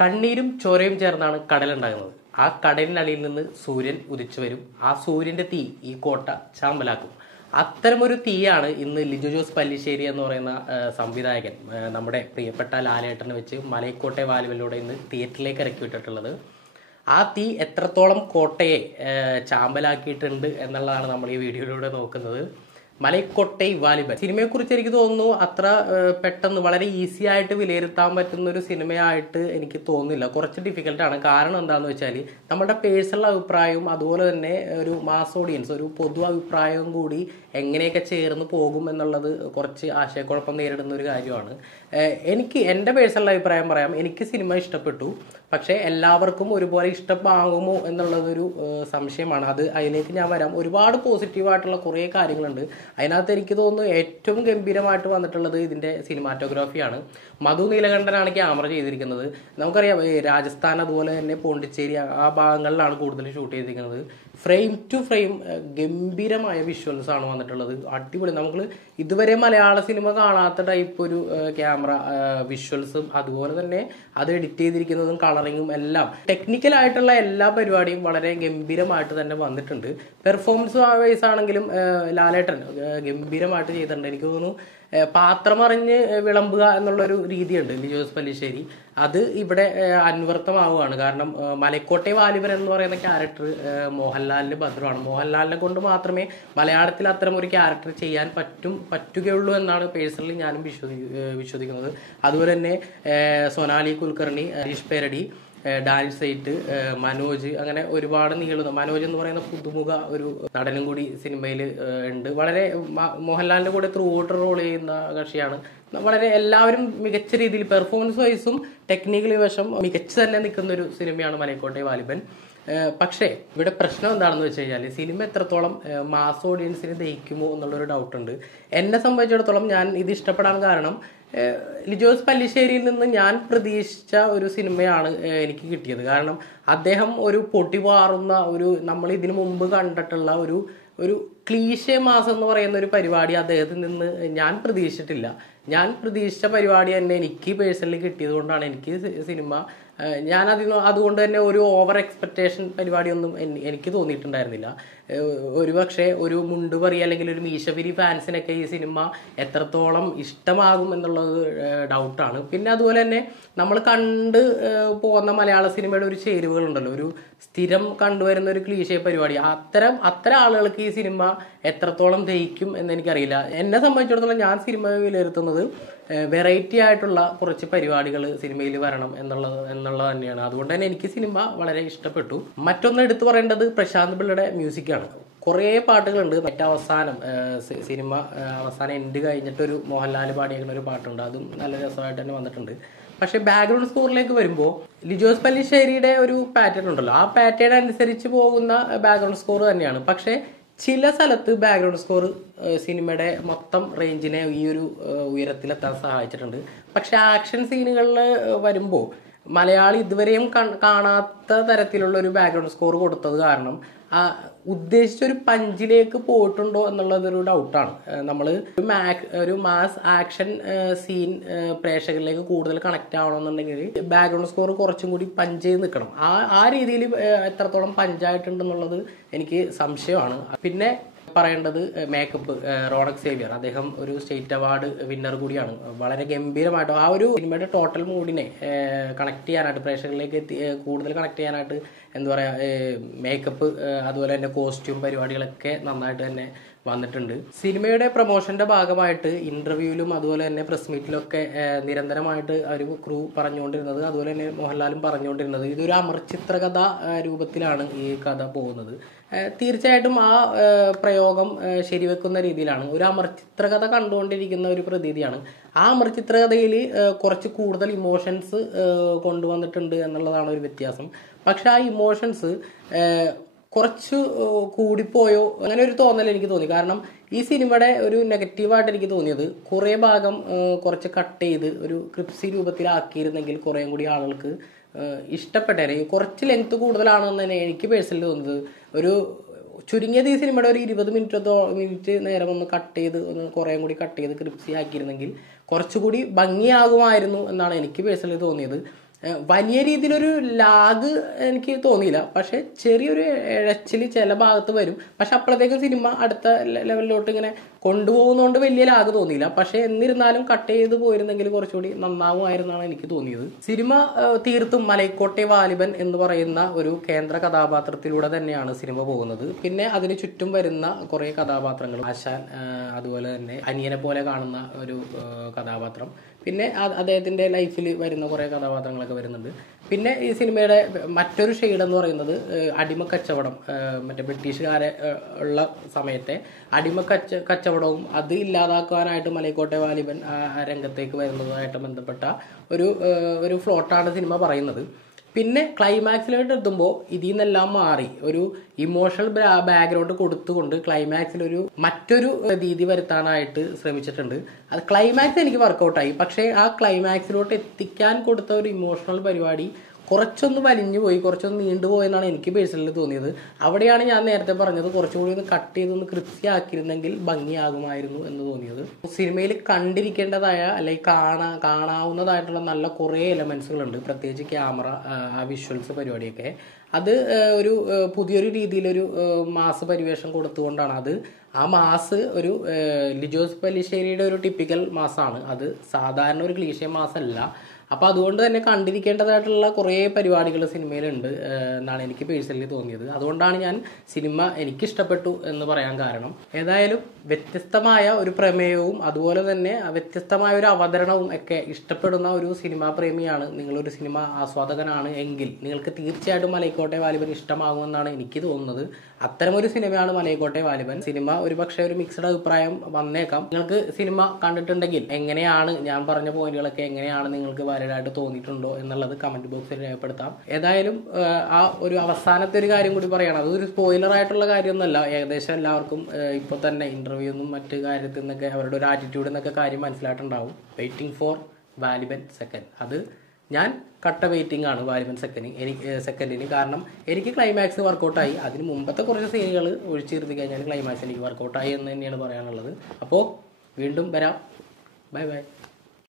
കണ്ണീരും ചോരയും ചേർന്നാണ് കടലുണ്ടാകുന്നത്. ആ കടലിനടിയിൽ നിന്ന് സൂര്യൻ ഉദിച്ചു വരും. ആ സൂര്യന്റെ തീ ഈ കോട്ട ചാമ്പലാക്കും. അത്തരമൊരു തീയാണ് ഇന്ന് ലിജോ ജോസ് പല്ലിശ്ശേരി എന്ന് പറയുന്ന സംവിധായകൻ നമ്മുടെ പ്രിയപ്പെട്ട ലാലേട്ടനെ വെച്ച് മലൈക്കോട്ടെ വാലുവിലൂടെ ഇന്ന് തിയേറ്ററിലേക്ക് ഇറക്കി വിട്ടിട്ടുള്ളത്. ആ തീ എത്രത്തോളം കോട്ടയെ ചാമ്പലാക്കിയിട്ടുണ്ട് എന്നുള്ളതാണ് നമ്മൾ ഈ വീഡിയോയിലൂടെ നോക്കുന്നത്. മലൈക്കോട്ടെ വാലിബൻ സിനിമയെക്കുറിച്ച് എനിക്ക് തോന്നുന്നു അത്ര പെട്ടെന്ന് വളരെ ഈസി ആയിട്ട് വിലയിരുത്താൻ പറ്റുന്ന ഒരു സിനിമയായിട്ട് എനിക്ക് തോന്നുന്നില്ല. കുറച്ച് ഡിഫിക്കൽട്ടാണ്. കാരണം എന്താണെന്ന് വെച്ചാൽ നമ്മുടെ പേഴ്സണൽ അഭിപ്രായവും അതുപോലെ തന്നെ ഒരു മാസ് ഓഡിയൻസ് ഒരു പൊതു അഭിപ്രായവും കൂടി എങ്ങനെയൊക്കെ ചേർന്ന് പോകും എന്നുള്ളത് കുറച്ച് ആശയക്കുഴപ്പം നേരിടുന്ന ഒരു കാര്യമാണ്. എനിക്ക് എൻ്റെ പേഴ്സണൽ അഭിപ്രായം പറയാം. എനിക്ക് സിനിമ ഇഷ്ടപ്പെട്ടു. പക്ഷേ എല്ലാവർക്കും ഒരുപോലെ ഇഷ്ടമാകുമോ എന്നുള്ളതൊരു സംശയമാണ്. അതിലേക്ക് ഞാൻ വരാം. ഒരുപാട് പോസിറ്റീവായിട്ടുള്ള കുറേ കാര്യങ്ങളുണ്ട്. അതിനകത്ത് എനിക്ക് തോന്നുന്നു ഏറ്റവും ഗംഭീരമായിട്ട് വന്നിട്ടുള്ളത് ഇതിൻ്റെ സിനിമാറ്റോഗ്രാഫിയാണ്. മധു നീലകണ്ഠനാണ് ക്യാമറ ചെയ്തിരിക്കുന്നത്. നമുക്കറിയാം രാജസ്ഥാൻ അതുപോലെ തന്നെ പോണ്ടിച്ചേരി ആ ഭാഗങ്ങളിലാണ് കൂടുതൽ ഷൂട്ട് ചെയ്തിരിക്കുന്നത്. ഫ്രെയിം ടു ഫ്രെയിം ഗംഭീരമായ വിഷ്വൽസ് ആണ് വന്നിട്ടുള്ളത്. അടിപൊളി. നമുക്ക് ഇതുവരെ മലയാള സിനിമ കാണാത്ത ടൈപ്പ് ഒരു ക്യാമറ വിഷ്വൽസും അതുപോലെ തന്നെ അത് എഡിറ്റ് ചെയ്തിരിക്കുന്നതും കളറിങ്ങും എല്ലാം ടെക്നിക്കലായിട്ടുള്ള എല്ലാ പരിപാടിയും വളരെ ഗംഭീരമായിട്ട് തന്നെ വന്നിട്ടുണ്ട്. പെർഫോമൻസ് വൈസ് ആണെങ്കിലും ലാലേട്ടൻ ഗംഭീരമായിട്ട് ചെയ്തിട്ടുണ്ട്. എനിക്ക് തോന്നുന്നു പാത്രം അറിഞ്ഞ് വിളമ്പുക എന്നുള്ളൊരു രീതിയുണ്ട് ലിജോ ജോസ് പല്ലിശ്ശേരി. അത് ഇവിടെ അന്വർത്ഥമാവുകയാണ്. കാരണം മലൈക്കോട്ടെ വാലിബൻ എന്ന് പറയുന്ന ക്യാരക്ടർ മോഹൻലാലിന്റെ ഭദ്രമാണ്. മോഹൻലാലിനെ കൊണ്ട് മാത്രമേ മലയാളത്തിൽ അത്തരം ഒരു ക്യാരക്ടർ ചെയ്യാൻ പറ്റുകയുള്ളൂ എന്നാണ് പേഴ്സണലി ഞാനും വിശ്വസിക്കുന്നത്. അതുപോലെ തന്നെ സൊനാലി കുൽക്കർണി, ഹരീഷ് പേരടി, ഡാനിൽ സെയ്റ്റ്, മനോജ്, അങ്ങനെ ഒരുപാട് നീളുന്ന മനോജ് എന്ന് പറയുന്ന പുതുമുഖ ഒരു നടനും കൂടി സിനിമയിൽ ഉണ്ട്. വളരെ മോഹൻലാലിന്റെ കൂടെ ത്രൂ ഔട്ട് റോൾ ചെയ്യുന്ന കക്ഷിയാണ്. വളരെ എല്ലാവരും മികച്ച രീതിയിൽ പെർഫോമൻസ് വൈസും ടെക്നിക്കലി വശം മികച്ചു തന്നെ നിൽക്കുന്ന ഒരു സിനിമയാണ് മലൈക്കോട്ടെ വാലിബൻ. പക്ഷേ ഇവിടെ പ്രശ്നം എന്താണെന്ന് വെച്ച് കഴിഞ്ഞാൽ സിനിമ എത്രത്തോളം മാസ് ഓഡിയൻസിന് ദഹിക്കുമോ എന്നുള്ളൊരു ഡൗട്ടുണ്ട്. എന്നെ സംബന്ധിച്ചിടത്തോളം ഞാൻ ഇത് ഇഷ്ടപ്പെടാൻ കാരണം ലിജോസ് പല്ലിശ്ശേരിയിൽ നിന്ന് ഞാൻ പ്രതീക്ഷിച്ച ഒരു സിനിമയാണ് എനിക്ക് കിട്ടിയത്. കാരണം അദ്ദേഹം ഒരു പൊട്ടിപാറുന്ന ഒരു നമ്മൾ ഇതിനു മുമ്പ് കണ്ടിട്ടുള്ള ഒരു ക്ലീശേ മാസം എന്ന് പറയുന്ന ഒരു പരിപാടി അദ്ദേഹത്തിൽ നിന്ന് ഞാൻ പ്രതീക്ഷിച്ചിട്ടില്ല. ഞാൻ പ്രതീക്ഷിച്ച പരിപാടി തന്നെ എനിക്ക് പേഴ്സണലി കിട്ടിയത് കൊണ്ടാണ് എനിക്ക് സിനിമ ഞാൻ അതുകൊണ്ട് തന്നെ ഒരു ഓവർ എക്സ്പെക്ടേഷൻ പരിപാടിയൊന്നും എനിക്ക് തോന്നിയിട്ടുണ്ടായിരുന്നില്ല. ഒരുപക്ഷെ ഒരു മുണ്ടുപറി അല്ലെങ്കിൽ ഒരു മീശപിരി ഫാൻസിനൊക്കെ ഈ സിനിമ എത്രത്തോളം ഇഷ്ടമാകും എന്നുള്ളത് ഡൗട്ടാണ്. പിന്നെ അതുപോലെ തന്നെ നമ്മൾ കണ്ട് പോകുന്ന മലയാള സിനിമയുടെ ഒരു ചേരുവകളുണ്ടല്ലോ, ഒരു സ്ഥിരം കണ്ടുവരുന്ന ഒരു ക്ലീശേ പരിപാടി. അത്തരം ആളുകൾക്ക് ഈ സിനിമ എത്രത്തോളം ദഹിക്കും എന്നെനിക്കറിയില്ല. എന്നെ സംബന്ധിച്ചിടത്തോളം ഞാൻ സിനിമ വിലയിരുത്തുന്നത് വെറൈറ്റി ആയിട്ടുള്ള കുറച്ച് പരിപാടികൾ സിനിമയിൽ വരണം എന്നുള്ളത് തന്നെയാണ്. അതുകൊണ്ട് തന്നെ എനിക്ക് സിനിമ വളരെ ഇഷ്ടപ്പെട്ടു. മറ്റൊന്ന് എടുത്തു പറയേണ്ടത് പ്രശാന്ത് പിള്ളയുടെ മ്യൂസിക്കാണ്. കുറേ പാട്ടുകളുണ്ട്. മറ്റവസാനം സിനിമ അവസാനം എൻഡ് കഴിഞ്ഞിട്ടൊരു മോഹൻലാൽ പാടിയേക്കുന്ന ഒരു പാട്ടുണ്ട്. അതും നല്ല രസമായിട്ട് തന്നെ വന്നിട്ടുണ്ട്. പക്ഷെ ബാക്ക്ഗ്രൗണ്ട് സ്കോറിലേക്ക് വരുമ്പോൾ ലിജോസ് പല്ലിശ്ശേരിയുടെ ഒരു പാറ്റേൺ ഉണ്ടല്ലോ, ആ പാറ്റേൺ അനുസരിച്ച് പോകുന്ന ബാക്ക്ഗ്രൗണ്ട് സ്കോർ തന്നെയാണ്. പക്ഷെ ചില സ്ഥലത്ത് ബാക്ക്ഗ്രൗണ്ട് സ്കോർ സിനിമയുടെ മൊത്തം റേഞ്ചിനെ ഈ ഒരു ഉയരത്തിലെത്താൻ സഹായിച്ചിട്ടുണ്ട്. പക്ഷെ ആക്ഷൻ സീനുകളിൽ വരുമ്പോൾ മലയാളി ഇതുവരെയും കാണാത്ത തരത്തിലുള്ള ഒരു ബാക്ക്ഗ്രൗണ്ട് സ്കോർ കൊടുത്തത് കാരണം ഉദ്ദേശിച്ചൊരു പഞ്ചിലേക്ക് പോയിട്ടുണ്ടോ എന്നുള്ളതൊരു ഡൗട്ടാണ്. നമ്മൾ ഒരു മാസ് ആക്ഷൻ സീൻ പ്രേക്ഷകരിലേക്ക് കൂടുതൽ കണക്ട് ആവണമെന്നുണ്ടെങ്കിൽ ബാക്ക്ഗ്രൗണ്ട് സ്കോർ കുറച്ചും കൂടി പഞ്ച് ചെയ്ത് നിൽക്കണം. ആ രീതിയിൽ എത്രത്തോളം പഞ്ചായിട്ടുണ്ടെന്നുള്ളത് എനിക്ക് സംശയമാണ്. പിന്നെ പറയേണ്ടത് മേക്കപ്പ്. റോണക് സേവ്യർ, അദ്ദേഹം ഒരു സ്റ്റേറ്റ് അവാർഡ് വിന്നർ കൂടിയാണ്. വളരെ ഗംഭീരമായിട്ട് ആ ഒരു സിനിമയുടെ ടോട്ടൽ മൂഡിനെ കണക്ട് ചെയ്യാനായിട്ട് പ്രേക്ഷകരിലേക്ക് കൂടുതൽ കണക്ട് ചെയ്യാനായിട്ട് എന്താ പറയുക, മേക്കപ്പ് അതുപോലെ തന്നെ കോസ്റ്റ്യൂം പരിപാടികളൊക്കെ നന്നായിട്ട് തന്നെ വന്നിട്ടുണ്ട്. സിനിമയുടെ പ്രൊമോഷന്റെ ഭാഗമായിട്ട് ഇന്റർവ്യൂവിലും അതുപോലെ തന്നെ പ്രസ് മീറ്റിലൊക്കെ നിരന്തരമായിട്ട് ഒരു ക്രൂ പറഞ്ഞുകൊണ്ടിരുന്നത്, അതുപോലെ തന്നെ മോഹൻലാലും പറഞ്ഞുകൊണ്ടിരുന്നത്, ഇതൊരു അമർചിത്രകഥ രൂപത്തിലാണ് ഈ കഥ പോകുന്നത്. തീർച്ചയായിട്ടും ആ പ്രയോഗം ശരിവെക്കുന്ന രീതിയിലാണ്. ഒരു അമർചിത്രകഥ കണ്ടുകൊണ്ടിരിക്കുന്ന ഒരു പ്രതീതിയാണ്. ആ അമർചിത്രകഥയിൽ കുറച്ച് കൂടുതൽ ഇമോഷൻസ് കൊണ്ടുവന്നിട്ടുണ്ട് എന്നുള്ളതാണ് ഒരു വ്യത്യാസം. പക്ഷെ ആ ഇമോഷൻസ് കുറച്ച് കൂടിപ്പോയോ അങ്ങനെ ഒരു തോന്നൽ എനിക്ക് തോന്നി. കാരണം ഈ സിനിമയുടെ ഒരു നെഗറ്റീവായിട്ട് എനിക്ക് തോന്നിയത് കുറേ ഭാഗം കുറച്ച് കട്ട് ചെയ്ത് ഒരു ക്രിപ്സി രൂപത്തിലാക്കിയിരുന്നെങ്കിൽ കുറേയും കൂടി ആളുകൾക്ക് ഇഷ്ടപ്പെട്ടേനെ. കുറച്ച് ലെങ്ത് കൂടുതലാണെന്ന് തന്നെ എനിക്ക് പേഴ്സണലി തോന്നുന്നത്. ഒരു ചുരുങ്ങിയത് ഈ സിനിമയുടെ ഒരു 20 മിനിറ്റ് നേരം ഒന്ന് കട്ട് ചെയ്ത് കുറേയും കൂടി കട്ട് ചെയ്ത് ക്രിപ്സി ആക്കിയിരുന്നെങ്കിൽ കുറച്ചുകൂടി ഭംഗിയാകുമായിരുന്നു എന്നാണ് എനിക്ക് പേഴ്സണലി തോന്നിയത്. വലിയ രീതിയിലൊരു ലാഗ് എനിക്ക് തോന്നിയില്ല, പക്ഷെ ചെറിയൊരു ഇഴച്ചിൽ ചില ഭാഗത്ത് വരും. പക്ഷെ അപ്പോഴത്തേക്കും സിനിമ അടുത്ത ലെവലിലോട്ട് ഇങ്ങനെ കൊണ്ടുപോകുന്നതുകൊണ്ട് വലിയ ലാഗ് തോന്നിയില്ല. പക്ഷെ എന്നിരുന്നാലും കട്ട് ചെയ്ത് പോയിരുന്നെങ്കിൽ കുറച്ചുകൂടി നന്നാവുമായിരുന്നാണ് എനിക്ക് തോന്നിയത്. സിനിമ തീർത്തും മലൈക്കോട്ടെ വാലിബൻ എന്ന് പറയുന്ന ഒരു കേന്ദ്ര കഥാപാത്രത്തിലൂടെ തന്നെയാണ് സിനിമ പോകുന്നത്. പിന്നെ അതിന് ചുറ്റും വരുന്ന കുറേ കഥാപാത്രങ്ങൾ, ആശാൻ, അതുപോലെ തന്നെ അനിയനെ പോലെ കാണുന്ന ഒരു കഥാപാത്രം, പിന്നെ അദ്ദേഹത്തിന്റെ ലൈഫിൽ വരുന്ന കുറേ കഥാപാത്രങ്ങളൊക്കെ വരുന്നുണ്ട്. പിന്നെ ഈ സിനിമയുടെ മറ്റൊരു ഷെയ്ഡ് എന്ന് പറയുന്നത് അടിമക്കച്ചവടം, മറ്റേ ബ്രിട്ടീഷുകാരെ ഉള്ള സമയത്തെ കച്ചവടവും അത് ഇല്ലാതാക്കാനായിട്ട് മലൈക്കോട്ടെ വാലിബൻ രംഗത്തേക്ക് വരുന്നതുമായിട്ട് ബന്ധപ്പെട്ട ഒരു ഫ്ലോട്ടാണ് സിനിമ പറയുന്നത്. പിന്നെ ക്ലൈമാക്സിലോട്ട് എത്തുമ്പോൾ ഇതിൽ നിന്നെല്ലാം മാറി ഒരു ഇമോഷണൽ ബാക്ക്ഗ്രൗണ്ട് കൊടുത്തുകൊണ്ട് ക്ലൈമാക്സിലൊരു മറ്റൊരു രീതി വരുത്താനായിട്ട് ശ്രമിച്ചിട്ടുണ്ട്. അത് ക്ലൈമാക്സ് എനിക്ക് വർക്കൗട്ടായി. പക്ഷേ ആ ക്ലൈമാക്സിലോട്ട് എത്തിക്കാൻ കൊടുത്ത ഒരു ഇമോഷണൽ പരിപാടി കുറച്ചൊന്ന് വലിഞ്ഞു പോയി, കുറച്ചൊന്ന് നീണ്ടുപോയെന്നാണ് എനിക്ക് പേഴ്സണലി തോന്നിയത്. അവിടെയാണ് ഞാൻ നേരത്തെ പറഞ്ഞത് കുറച്ചുകൂടി ഒന്ന് കട്ട് ചെയ്തൊന്ന് കൃത്യമാക്കിയിരുന്നെങ്കിൽ ഭംഗിയാകുമായിരുന്നു എന്ന് തോന്നിയത്. സിനിമയിൽ കണ്ടിരിക്കേണ്ടതായ അല്ലെങ്കിൽ കാണാവുന്നതായിട്ടുള്ള നല്ല കുറേ എലമെന്റ്സുകളുണ്ട്, പ്രത്യേകിച്ച് ക്യാമറ, ആ വിഷ്വൽസ് പരിപാടിയൊക്കെ. അത് ഒരു പുതിയൊരു രീതിയിലൊരു മാസ് പരിവേഷം കൊടുത്തുകൊണ്ടാണ്. ആ മാസ് ഒരു ലിജോസ് പല്ലിശ്ശേരിയുടെ ഒരു ടിപ്പിക്കൽ മാസാണ്. അത് സാധാരണ ഒരു ക്ലീശേ മാസല്ല. അപ്പോൾ അതുകൊണ്ട് തന്നെ കണ്ടിരിക്കേണ്ടതായിട്ടുള്ള കുറേ പരിപാടികൾ സിനിമയിലുണ്ട് എന്നാണ് എനിക്ക് പേഴ്സണലി തോന്നിയത്. അതുകൊണ്ടാണ് ഞാൻ സിനിമ എനിക്കിഷ്ടപ്പെട്ടു എന്ന് പറയാൻ കാരണം. ഏതായാലും വ്യത്യസ്തമായ ഒരു പ്രമേയവും അതുപോലെ തന്നെ വ്യത്യസ്തമായ ഒരു അവതരണവും ഒക്കെ ഇഷ്ടപ്പെടുന്ന ഒരു സിനിമാ പ്രേമിയാണ്, നിങ്ങളൊരു സിനിമ ആസ്വാദകനാണ് എങ്കിൽ നിങ്ങൾക്ക് തീർച്ചയായിട്ടും മലൈക്കോട്ടെ വാലിബൻ ഇഷ്ടമാകുമെന്നാണ് എനിക്ക് തോന്നുന്നത്. അത്തരമൊരു സിനിമയാണ് മലൈക്കോട്ടെ വാലിബൻ. സിനിമ ഒരുപക്ഷെ ഒരു മിക്സഡ് അഭിപ്രായം വന്നേക്കാം. നിങ്ങൾക്ക് സിനിമ കണ്ടിട്ടുണ്ടെങ്കിൽ എങ്ങനെയാണ് ഞാൻ പറഞ്ഞ പോയിന്റുകളൊക്കെ എങ്ങനെയാണ് നിങ്ങൾക്ക് വാലിഡായിട്ട് തോന്നിയിട്ടുണ്ടോ എന്നുള്ളത് കമന്റ് ബോക്സിൽ രേഖപ്പെടുത്താം. ഏതായാലും ആ ഒരു അവസാനത്തെ ഒരു കാര്യം കൂടി പറയണം. അതൊരു സ്പോയിലർ ആയിട്ടുള്ള കാര്യമൊന്നുമല്ല. ഏകദേശം എല്ലാവർക്കും ഇപ്പോൾ തന്നെ ഇന്റർവ്യൂ നിന്നും മറ്റു കാര്യത്തിൽ നിന്നൊക്കെ അവരുടെ ഒരു ആറ്റിറ്റ്യൂഡിൽ നിന്നൊക്കെ കാര്യം മനസ്സിലായിട്ടുണ്ടാവും. Waiting for Vaaliban second. അത് ഞാൻ കട്ട വെയിറ്റിംഗ് ആണ് വാലിബൻ സെക്കൻഡിന്. കാരണം എനിക്ക് ക്ലൈമാക്സ് വർക്കൗട്ടായി. അതിന് മുമ്പത്തെ കുറച്ച് സീനുകൾ ഒഴിച്ചിരുത്തി കഴിഞ്ഞാൽ ക്ലൈമാക്സ് എനിക്ക് വർക്കൗട്ടായി എന്ന് തന്നെയാണ് പറയാനുള്ളത്. അപ്പോൾ വീണ്ടും വരാം. Bye bye.